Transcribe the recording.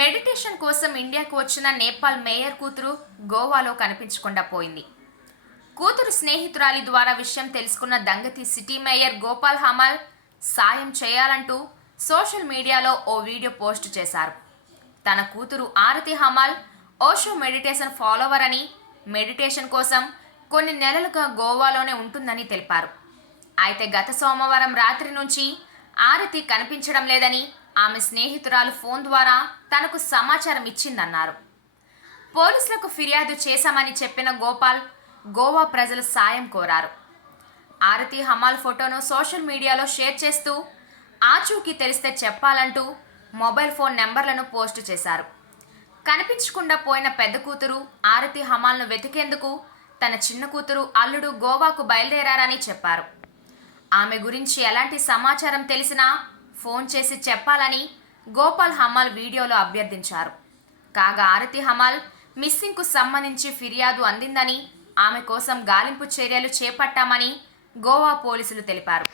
Meditation కోసం ఇండియాకు వచ్చిన నేపాల్ మేయర్ కూతురు గోవాలో కనిపించకుండా పోయింది. కూతురు స్నేహితురాలి ద్వారా విషయం తెలుసుకున్న దంగతి సిటీ మేయర్ గోపాల్ హమాల్ సాయం చేయాలంటూ సోషల్ మీడియాలో ఓ వీడియో పోస్ట్ చేశారు. తన కూతురు ఆరతి హమాల్ ఓషో మెడిటేషన్ ఫాలోవర్ అని మెడిటేషన్ కోసం కొన్ని నెలలుగా గోవాలోనే ఉంటుందని తెలిపారు. అయితే గత సోమవారం రాత్రి నుంచి ఆరతి కనిపించడం లేదని ఆమె స్నేహితురాలు ఫోన్ ద్వారా తనకు సమాచారం ఇచ్చిందన్నారు. పోలీసులకు ఫిర్యాదు చేశామని చెప్పిన గోపాల్ గోవా ప్రజల సాయం కోరారు. ఆరతి హమాల్ ఫోటోను సోషల్ మీడియాలో షేర్ చేస్తూ ఆచూకీ తెలిస్తే చెప్పాలంటూ మొబైల్ ఫోన్ నెంబర్లను పోస్టు చేశారు. కనిపించకుండా పోయిన పెద్ద కూతురు ఆరతి హమాల్ను వెతికేందుకు తన చిన్న కూతురు అల్లుడు గోవాకు బయలుదేరారని చెప్పారు. ఆమె గురించి ఎలాంటి సమాచారం తెలిసినా ఫోన్ చేసి చెప్పాలని గోపాల్ హమాల్ వీడియోలో అభ్యర్థించారు. కాగా ఆరతి హమాల్ మిస్సింగ్కు సంబంధించి ఫిర్యాదు అందిందని ఆమె కోసం గాలింపు చర్యలు చేపట్టామని గోవా పోలీసులు తెలిపారు.